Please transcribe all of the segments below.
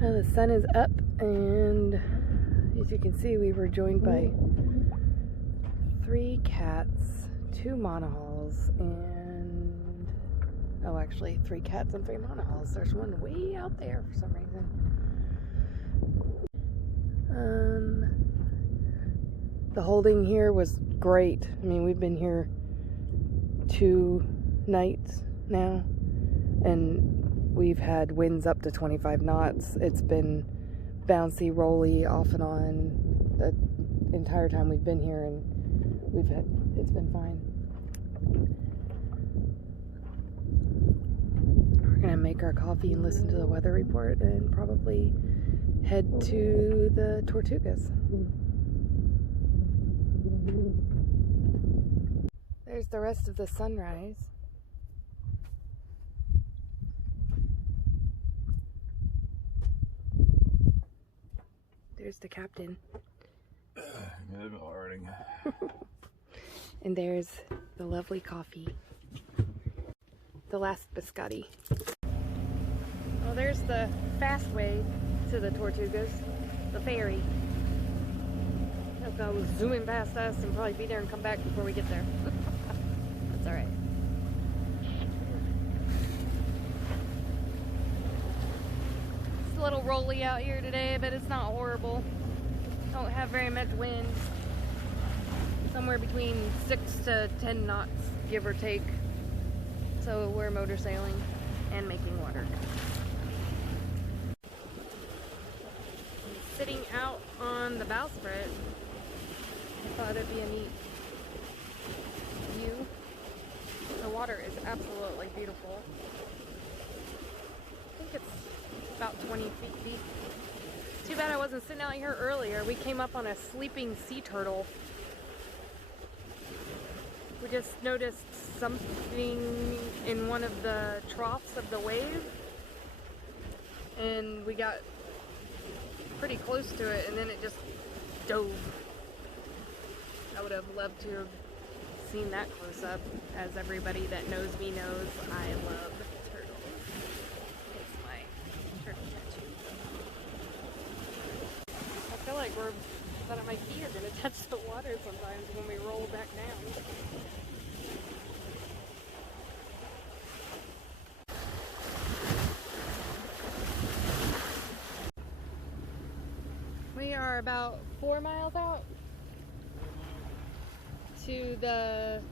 Well, the sun is up, and as you can see, we were joined by 3 cats, 2 monohulls, and actually 3 cats and 3 monohulls. There's one way out there for some reason. The holding here was great. I mean, we've been here 2 nights now, and we've had winds up to 25 knots. It's been bouncy, rolly, off and on the entire time we've been here, and it's been fine. We're gonna make our coffee and listen to the weather report and probably head to the Tortugas. There's the rest of the sunrise. There's the captain. Good morning. And there's the lovely coffee. The last biscotti. Well, there's the fast way to the Tortugas, the ferry. They'll go zooming past us and probably be there and come back before we get there. That's alright. It's a little rolly out here today, but it's not horrible. Don't have very much wind. Somewhere between 6 to 10 knots, give or take. So we're motor sailing and making water. Sitting out on the bowsprit, I thought it'd be a neat view. The water is absolutely beautiful. I think it's about 20 feet deep. Too bad I wasn't sitting out here earlier. We came up on a sleeping sea turtle. We just noticed something in one of the troughs of the wave, and we got pretty close to it, and then it just dove. I would have loved to have seen that close up. As everybody that knows me knows, I love turtles. It's my turtle tattoo. I feel like that my feet are going to touch the water sometimes when we roll back down. We are about 4 miles out to the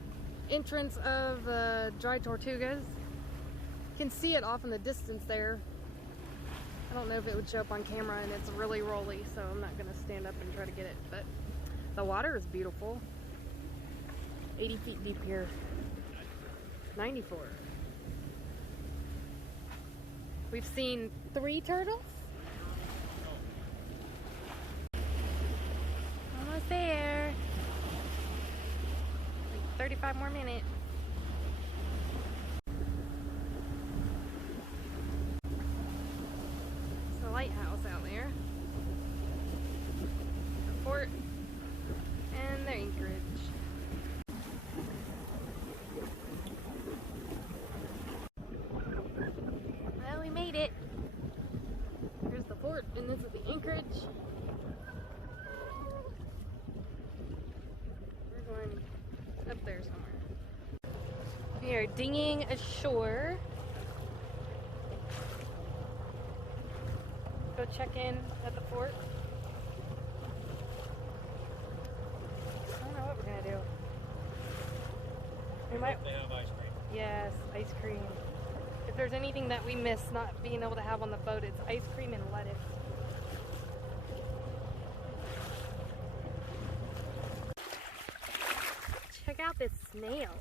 entrance of Dry Tortugas. You can see it off in the distance there. I don't know if it would show up on camera, and it's really rolly, so I'm not going to stand up and try to get it, but the water is beautiful. 80 feet deep here. 94. We've seen 3 turtles. Almost there. 35 more minutes. It's a lighthouse out there. The fort and the anchorage. Well, we made it. Here's the fort, and this is the anchorage. We're going up there somewhere. We are dinging ashore. Go check in at the fort. I don't know what we're gonna do. We might. They have ice cream. Yes, ice cream. If there's anything that we miss not being able to have on the boat, it's ice cream and lettuce. Check out this snail.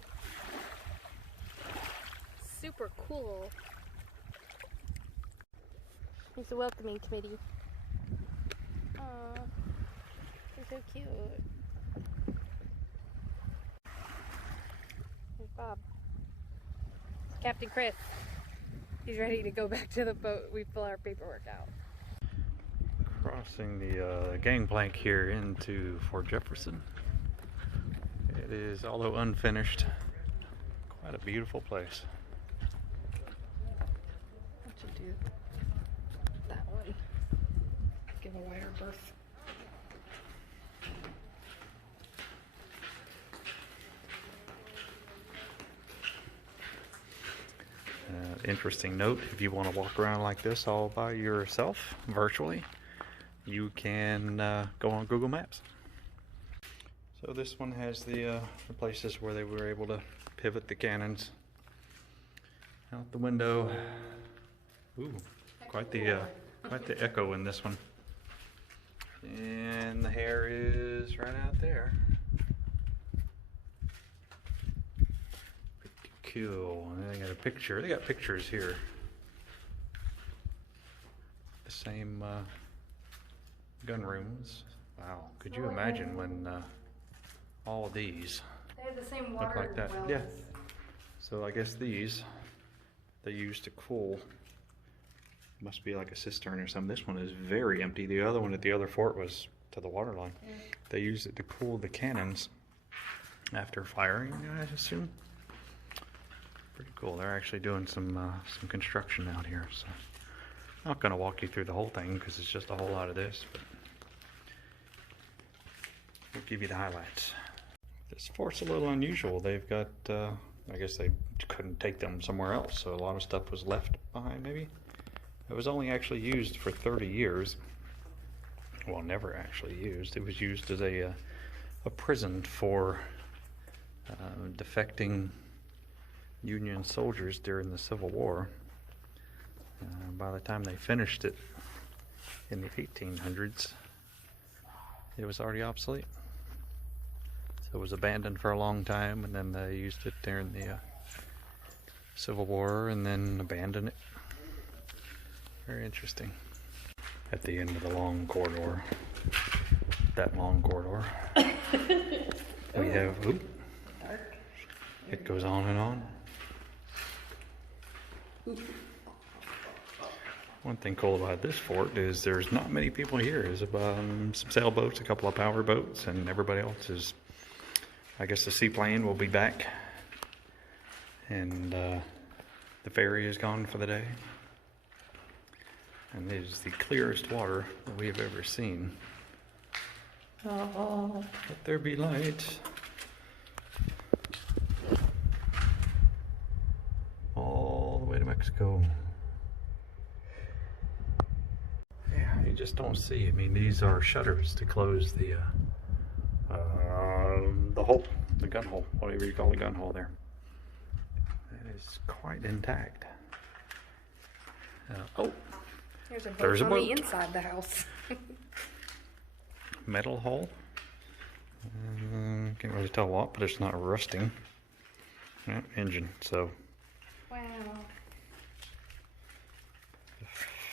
Super cool. He's a welcoming committee. Aww, they're so cute. Here's Bob. Captain Chris. He's ready to go back to the boat. We fill our paperwork out. Crossing the gangplank here into Fort Jefferson. It is, although unfinished, quite a beautiful place. What should do? That one. wider berth. Interesting note, if you want to walk around like this all by yourself virtually, you can go on Google Maps. So this one has the places where they were able to pivot the cannons out the window. Ooh, quite the echo in this one. And the Hare is right out there. Pretty cool. And they got a picture. They got pictures here. The same gun rooms. Wow. Could you imagine when all of these They have the same look water like that? wells. Yeah. So I guess these they use to cool. Must be like a cistern or something. This one is very empty. The other one at the other fort was to the water line. Yeah. They use it to cool the cannons after firing, I assume. Pretty cool. They're actually doing some construction out here. So I'm not going to walk you through the whole thing because it's just a whole lot of this, but we'll give you the highlights. This fort's a little unusual. They've got, I guess they couldn't take them somewhere else, so a lot of stuff was left behind maybe. It was only actually used for 30 years. Well, never actually used. It was used as a prison for defecting Union soldiers during the Civil War. By the time they finished it in the 1800s, it was already obsolete. So it was abandoned for a long time, and then they used it during the Civil War and then abandoned it. Very interesting. At the end of the long corridor, that long corridor, we have, oop, it goes on and on. One thing cool about this fort is there's not many people here. There's some sailboats, a couple of power boats, and everybody else is, I guess the seaplane will be back, and the ferry is gone for the day. And it is the clearest water that we have ever seen. Oh, let there be light. All the way to Mexico. Yeah, you just don't see. I mean, these are shutters to close the hole, the gun hole, whatever you call the gun hole there. It is quite intact. Oh. There's a boat on the inside the house. Metal hull. Can't really tell what, but it's not rusting. Yeah, engine, so. Wow.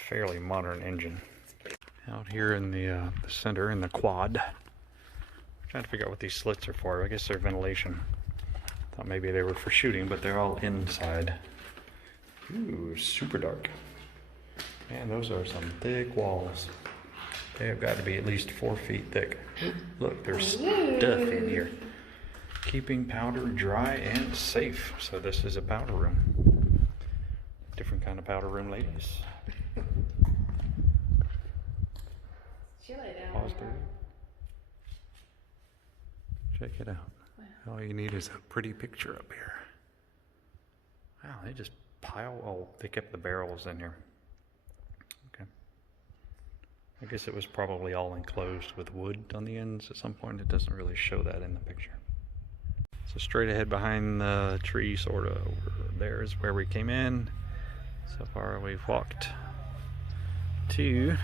Fairly modern engine. Out here in the center, in the quad. I'm trying to figure out what these slits are for. I guess they're ventilation. Thought maybe they were for shooting, but they're all inside. Ooh, super dark. Man, those are some thick walls. They have got to be at least 4 feet thick. Look, there's stuff in here. Keeping powder dry and safe. So this is a powder room. Different kind of powder room, ladies. Chilly down Pause there. Check it out. Wow. All you need is a pretty picture up here. Wow, they just pile. Oh, they kept the barrels in here. Okay. I guess it was probably all enclosed with wood on the ends at some point. It doesn't really show that in the picture. So straight ahead behind the tree, sort of, there is where we came in. So far we've walked to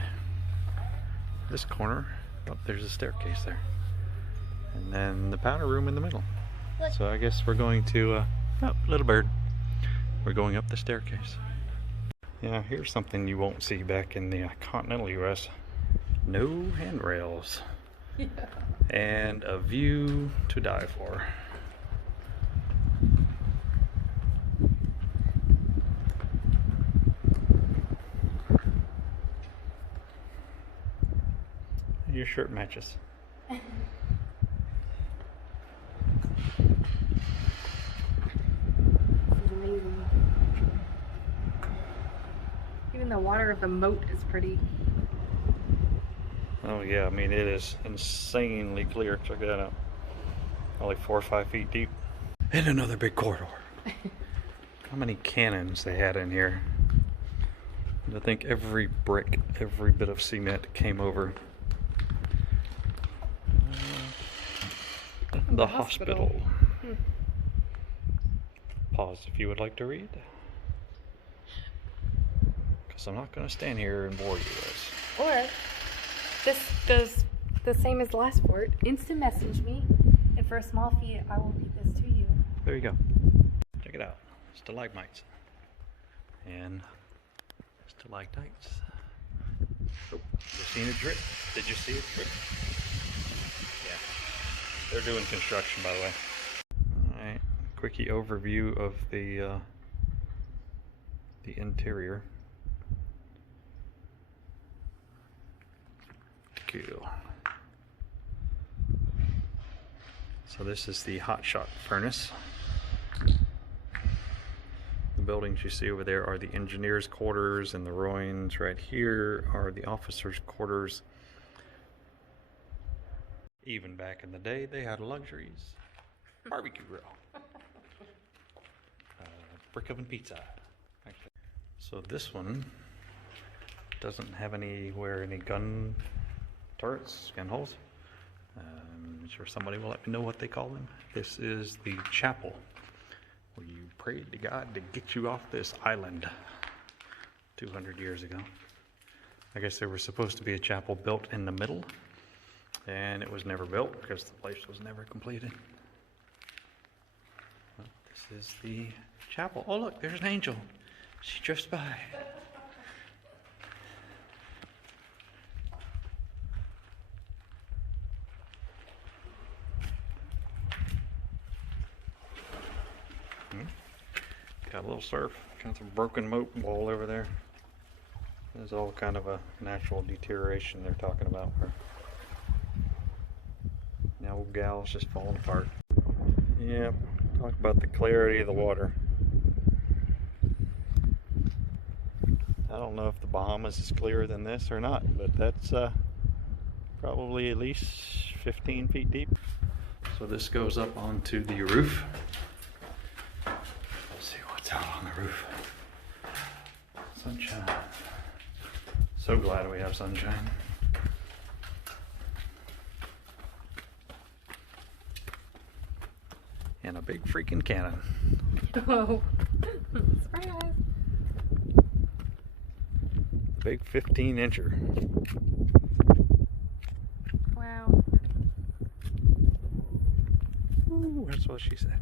this corner. Oh, there's a staircase there. And then the powder room in the middle. Look. So I guess we're going to, oh, little bird. We're going up the staircase. Yeah, here's something you won't see back in the continental US. No handrails. Yeah. And a view to die for. Your shirt matches. Amazing. Even the water of the moat is pretty. Oh yeah, I mean it is insanely clear. Check that out. Only 4 or 5 feet deep. And another big corridor. How many cannons they had in here. And I think every brick, every bit of cement came over. The hospital. Pause if you would like to read. Because I'm not going to stand here and bore you guys. Or, this does the same as the last fort. Instant message me, and for a small fee, I will read this to you. There you go. Check it out. Stalagmites. And stalactites. Oh, you seen it drip? Did you see it drip? Yeah. They're doing construction, by the way. Alright. Quickie overview of the interior. Cool. So this is the hot shot furnace. The buildings you see over there are the engineers' quarters, and the ruins right here are the officers' quarters. Even back in the day, they had luxuries. Barbecue grill. Brick oven pizza. So this one doesn't have any gun turrets, gun holes. I'm sure somebody will let me know what they call them. This is the chapel, where you prayed to God to get you off this island 200 years ago. I guess there was supposed to be a chapel built in the middle, and it was never built because the place was never completed. Well, this is the chapel. Oh look, there's an angel. She drifts by. Got a little surf, got some broken moat wall over there. There's all kind of a natural deterioration they're talking about where now old gal's just falling apart. Yeah, talk about the clarity of the water. I don't know if the Bahamas is clearer than this or not, but that's probably at least 15 feet deep. So this goes up onto the roof. Out on the roof. Sunshine. So glad we have sunshine. And a big freaking cannon. Oh, surprise! Big 15-incher. Wow. Ooh, that's what she said.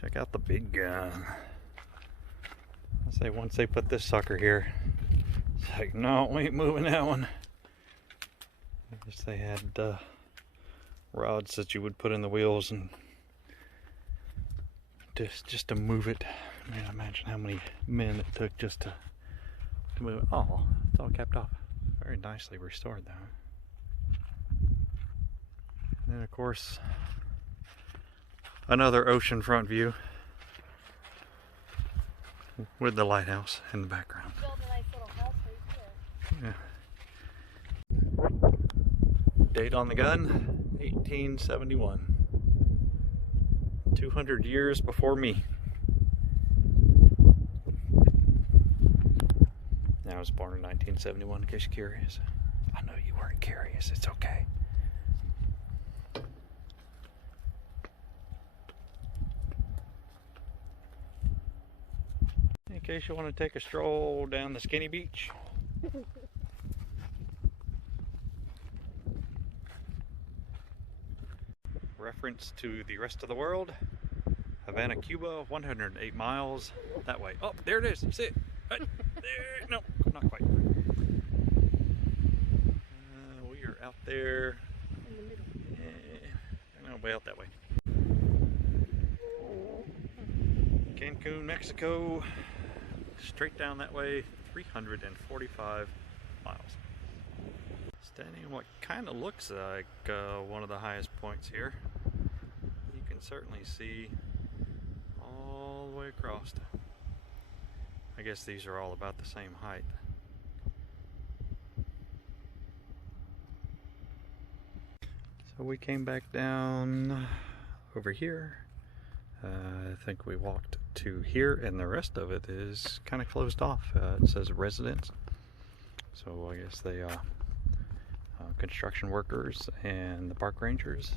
Check out the big gun. I say once they put this sucker here, it's like, no, we ain't moving that one. I guess they had rods that you would put in the wheels and just to move it. I mean, imagine how many men it took just to move it. Oh, it's all kept off. Very nicely restored though. And then of course, another oceanfront view with the lighthouse in the background. Build a nice little house right Yeah. Date on the gun, 1871. 200 years before me. I was born in 1971, in case you're curious. I know you weren't curious, it's okay. In case you want to take a stroll down the skinny beach. Reference to the rest of the world. Havana, Cuba, 108 miles that way. Oh, there it is. You see it? Right there. No, not quite. We are out there. In the middle. No, way out that way. Cancun, Mexico. Straight down that way, 345 miles. Standing on what kind of looks like one of the highest points here. can certainly see all the way across. I guess these are all about the same height. So we came back down over here. I think we walked to here, and the rest of it is kind of closed off. It says residence. So I guess they construction workers and the park rangers.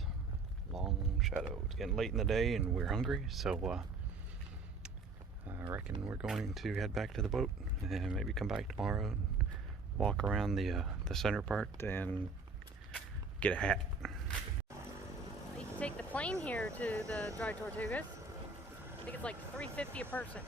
Long shadow. It's getting late in the day and we're hungry, so I reckon we're going to head back to the boat and maybe come back tomorrow and walk around the center part and get a hat. You can take the plane here to the Dry Tortugas. I think it's like $3.50 a person.